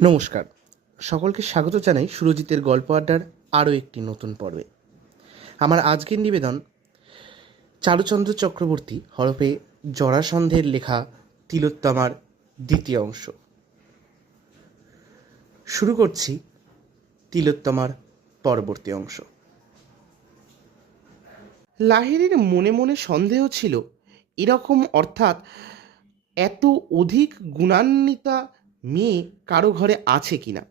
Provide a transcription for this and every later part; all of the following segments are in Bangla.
নমস্কার। সকলকে স্বাগত জানাই সুরজিতের গল্প আড্ডার আরও একটি নতুন পর্বে। আমার আজকের নিবেদন, চারুচন্দ্র চক্রবর্তী হরফে জরাসন্ধের লেখা তিলোত্তমার দ্বিতীয় অংশ। শুরু করছি তিলোত্তমার পরবর্তী অংশ। লাহিড়ির মনে মনে সন্দেহ ছিল, এরকম অর্থাৎ এত অধিক গুণান্বিতা মেয়ে কারও ঘরে আছে কি না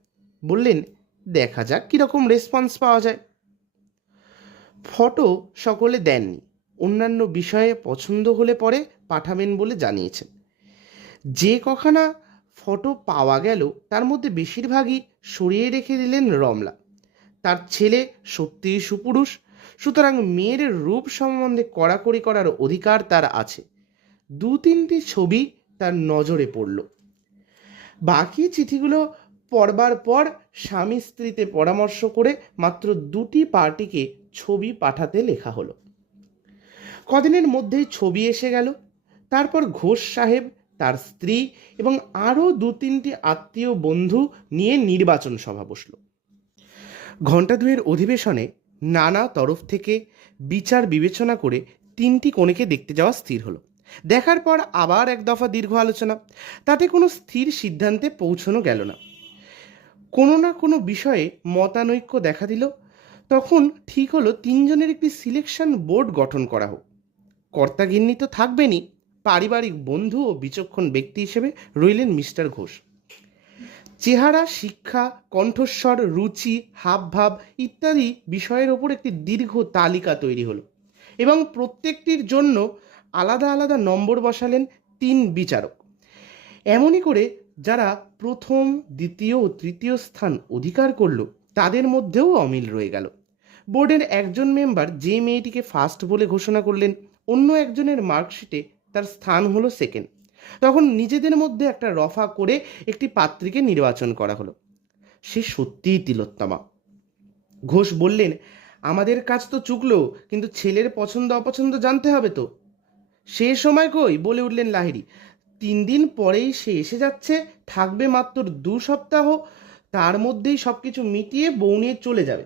বললেন, দেখা যাক কীরকম রেসপন্স পাওয়া যায়। ফটো সকলে দেননি। অন্যান্য বিষয়ে পছন্দ হলে পরে পাঠাবেন বলে জানিয়েছেন। যে কখানা ফটো পাওয়া গেল, তার মধ্যে বেশিরভাগই সরিয়ে রেখে দিলেন রমলা। তার ছেলে সত্যিই সুপুরুষ, সুতরাং মেয়ের রূপ সম্বন্ধে কড়াকড়ি করার অধিকার তার আছে। দু তিনটি ছবি তার নজরে পড়ল। বাকি চিঠিগুলো পড়বার পর স্বামী স্ত্রীতে পরামর্শ করে মাত্র দুটি পার্টিকে ছবি পাঠাতে লেখা হলো। কদিনের মধ্যেই ছবি এসে গেল। তারপর ঘোষ সাহেব, তার স্ত্রী এবং আরও দু তিনটি আত্মীয় বন্ধু নিয়ে নির্বাচন সভা বসল। ঘণ্টা দুয়ের অধিবেশনে নানা তরফ থেকে বিচার বিবেচনা করে তিনটি কোণেকে দেখতে যাওয়া স্থির হলো। দেখার পর আবার এক দফা দীর্ঘ আলোচনা। তাতে কোনো স্থির সিদ্ধান্তে পৌঁছানো গেল না। কোনো না কোনো বিষয়ে মতানৈক্য দেখা দিল। তখন ঠিক হলো তিনজনের একটি সিলেকশন বোর্ড গঠন করা হোক। কর্তাগিন্নি তো থাকবেনই। পারিবারিক বন্ধু ও বিচক্ষণ ব্যক্তি হিসেবে রইলেন মিস্টার ঘোষ। চেহারা, শিক্ষা, কণ্ঠস্বর, রুচি, হাবভাব ইত্যাদি বিষয়ের ওপর একটি দীর্ঘ তালিকা তৈরি হলো। এবং প্রত্যেকটির জন্য আলাদা আলাদা নম্বর বসালেন তিন বিচারক। এমনই করে যারা প্রথম, দ্বিতীয় ও তৃতীয় স্থান অধিকার করল, তাদের মধ্যেও অমিল রয়ে গেল। বোর্ডের একজন মেম্বার যে মেয়েটিকে ফার্স্ট বলে ঘোষণা করলেন, অন্য একজনের মার্কশিটে তার স্থান হলো সেকেন্ড। তখন নিজেদের মধ্যে একটা রফা করে একটি পাত্রীকে নির্বাচন করা হলো। সে সত্যিই তিলোত্তমা। ঘোষ বললেন, আমাদের কাজ তো চুকলো, কিন্তু ছেলের পছন্দ অপছন্দ জানতে হবে তো। সে সময় কই? বলে উঠলেন লাহিড়ি। তিন দিন পরেই সে এসে যাচ্ছে, থাকবে মাত্র দু সপ্তাহ, তার মধ্যেই সব কিছু মিটিয়ে বউ নিয়ে চলে যাবে।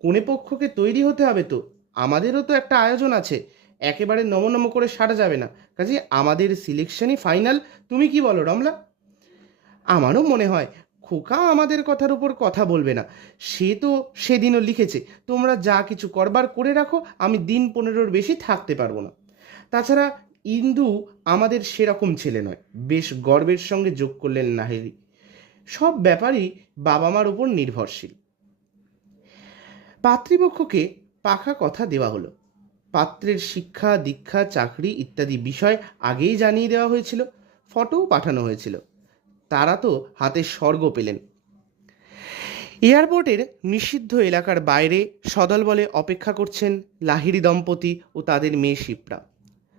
কোনে পক্ষকে তৈরি হতে হবে তো, আমাদেরও তো একটা আয়োজন আছে, একেবারে নমনম করে সারা যাবে না। কাজে আমাদের সিলেকশনই ফাইনাল তুমি কি বলো রমলা? আমারও মনে হয়, খোকা আমাদের কথার উপর কথা বলবে না। সে তো সেদিনও লিখেছে, তোমরা যা কিছু করবার করে রাখো, আমি দিন পনেরোর বেশি থাকতে পারব না। তাছাড়া ইন্দু আমাদের সেরকম ছেলে নয়, বেশ গর্বের সঙ্গে যোগ করলেন নাহেরি সব ব্যাপারই বাবা মার উপর নির্ভরশীল। পাতৃপক্ষকে পাখা কথা দেওয়া হলো। পাত্রের শিক্ষা, দীক্ষা, চাকরি ইত্যাদি বিষয় আগেই জানিয়ে দেওয়া হয়েছিল, ফটোও পাঠানো হয়েছিল। তারা তো হাতে স্বর্গ পেলেন। এয়ারপোর্টের নিষিদ্ধ এলাকার বাইরে সদল বলে অপেক্ষা করছেন লাহিড়ি দম্পতি ও তাদের মেয়ে শিপ্রা।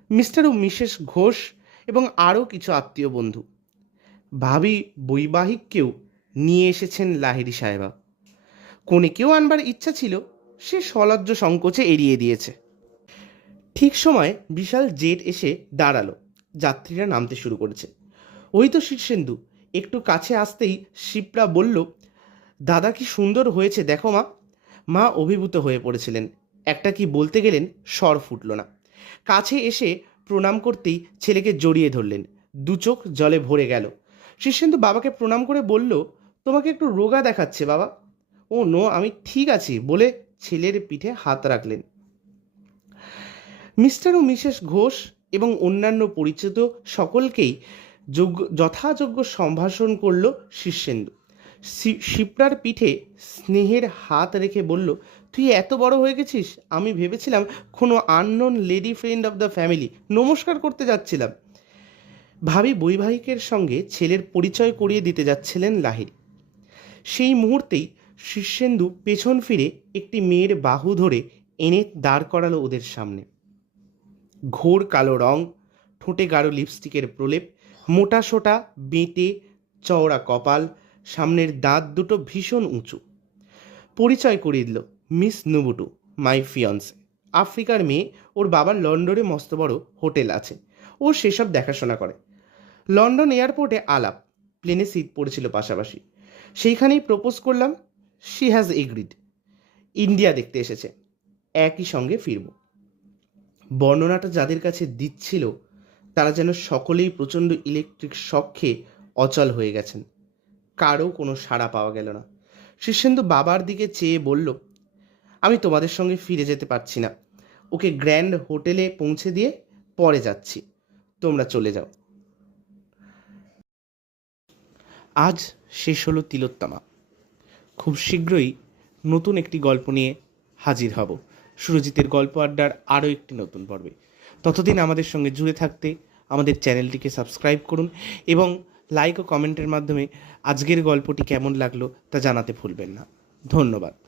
মিস্টার ও মিসেস ঘোষ এবং আরও কিছু আত্মীয় বন্ধু। ভাবি বৈবাহিককেও নিয়ে এসেছেন লাহিড়ি সাহেবা। কনেকেও আনবার ইচ্ছা ছিল, সে সলজ্জ সংকোচে এড়িয়ে দিয়েছে। ঠিক সময় বিশাল জেট এসে দাঁড়াল, যাত্রীরা নামতে শুরু করেছে। ওই তো শীর্ষেন্দু, একটু কাছে আসতেই শিপ্রা বলল, দাদা কি সুন্দর হয়েছে দেখো মা। মা অভিভূত হয়ে পড়েছিলেন। একটা কি বলতে গেলেন, স্বর ফুটল না। কাছে এসে প্রণাম করতেই ছেলেকে জড়িয়ে ধরলেন। দু চোখ জলে ভরে গেল। শীর্ষেন্দু বাবাকে প্রণাম করে বলল, তোমাকে একটু রোগা দেখাচ্ছে বাবা। ও নো, আমি ঠিক আছি, বলে ছেলের পিঠে হাত রাখলেন। মিস্টার ও মিসেস ঘোষ এবং অন্যান্য পরিচিত সকলকেই যোগ্য যথাযোগ্য সম্ভাষণ করল শীর্ষেন্দু শিপ্রার পিঠে স্নেহের হাত রেখে বলল তুই এত বড় হয়ে গেছিস? আমি ভেবেছিলাম কোনো unknown lady friend of the family নমস্কার করতে যাচ্ছিলাম। ভাবি বৈবাহিকের সঙ্গে ছেলের পরিচয় করিয়ে দিতে যাচ্ছিলেন লাহিড়ি সেই মুহূর্তেই শীর্ষেন্দু পেছন ফিরে একটি মেয়ের বাহু ধরে এনে দাঁড় করালো ওদের সামনে। ঘোর কালো রং, ঠোঁটে গাঢ় লিপস্টিকের প্রলেপ, মোটা সোটা, বেঁটে, চওড়া কপাল, সামনের দাঁত দুটো ভীষণ উঁচু। পরিচয় করিয়ে দিল। Miss Nubutu, my fiancee. আফ্রিকার মেয়ে, ওর বাবার লন্ডনে মস্ত বড় হোটেল আছে। ও সেসব দেখাশোনা করে। লন্ডন এয়ারপোর্টে আলাপ, প্লেনে সিট পড়েছিল পাশাপাশি। সেইখানেই প্রপোজ করলাম, শি হ্যাজ এগ্রিড। ইন্ডিয়া দেখতে এসেছে, একই সঙ্গে ফিরব। বর্ণনাটা যাদের কাছে দিচ্ছিল, তারা যেন সকলেই প্রচণ্ড ইলেকট্রিক শক খেয়ে অচল হয়ে গেছেন। কারও কোনো সাড়া পাওয়া গেল না। শীর্ষেন্দু বাবার দিকে চেয়ে বলল আমি তোমাদের সঙ্গে ফিরে যেতে পারছি না। ওকে গ্র্যান্ড হোটেলে পৌঁছে দিয়ে পরে যাচ্ছি। তোমরা চলে যাও। আজ শেষ হলো তিলোত্তমা। খুব শীঘ্রই নতুন একটি গল্প নিয়ে হাজির হব। সুরজিতের গল্প আড্ডার আরও একটি নতুন পর্বে। ততদিন আমাদের সঙ্গে জুড়ে থাকতে আমাদের চ্যানেলটিকে সাবস্ক্রাইব করুন এবং লাইক ও কমেন্টের মাধ্যমে আজকের গল্পটি কেমন লাগল তা জানাতে ভুলবেন না। ধন্যবাদ।